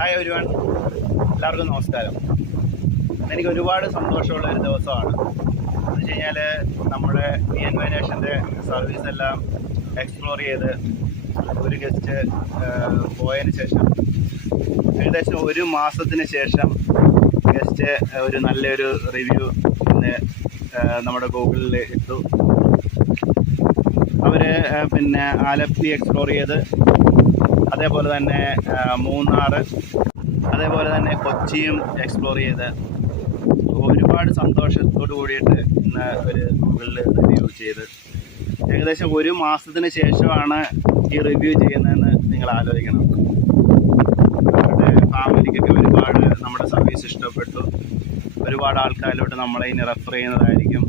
Hi everyone, എല്ലാവർക്കും നമസ്കാരം. എനിക്ക് ഒരുപാട് സന്തോഷമുള്ള ഒരു ദിവസമാണ്. എന്ന് വെച്ച് കഴിഞ്ഞാൽ നമ്മുടെ BNY നേഷൻ്റെ സർവീസ് എല്ലാം എക്സ്പ്ലോർ ചെയ്ത് ഒരു ഗസ്റ്റ് പോയതിന് ശേഷം ഏകദേശം ഒരു മാസത്തിന് ശേഷം ഗസ്റ്റ് ഒരു നല്ലൊരു റിവ്യൂ ഇന്ന് നമ്മുടെ ഗൂഗിളിൽ ഇട്ടു. അവർ പിന്നെ ആലപ്പി എക്സ്പ്ലോർ ചെയ്ത്, അതേപോലെ തന്നെ മൂന്നാർ, അതേപോലെ തന്നെ കൊച്ചിയും എക്സ്പ്ലോർ ചെയ്ത് ഒരുപാട് സന്തോഷത്തോടു കൂടിയിട്ട് ഇന്ന് ഒരു ഗൂഗിളിൽ റിവ്യൂ ചെയ്ത് ഏകദേശം ഒരു മാസത്തിന് ശേഷമാണ് ഈ റിവ്യൂ ചെയ്യുന്നതെന്ന് നിങ്ങൾ ആലോചിക്കണം. നമ്മുടെ ഫാമിലിക്കൊക്കെ ഒരുപാട് നമ്മുടെ സർവീസ് ഇഷ്ടപ്പെട്ടു. ഒരുപാട് ആൾക്കാരിലോട്ട് നമ്മളെ ഇനി റെഫർ ചെയ്യുന്നതായിരിക്കും.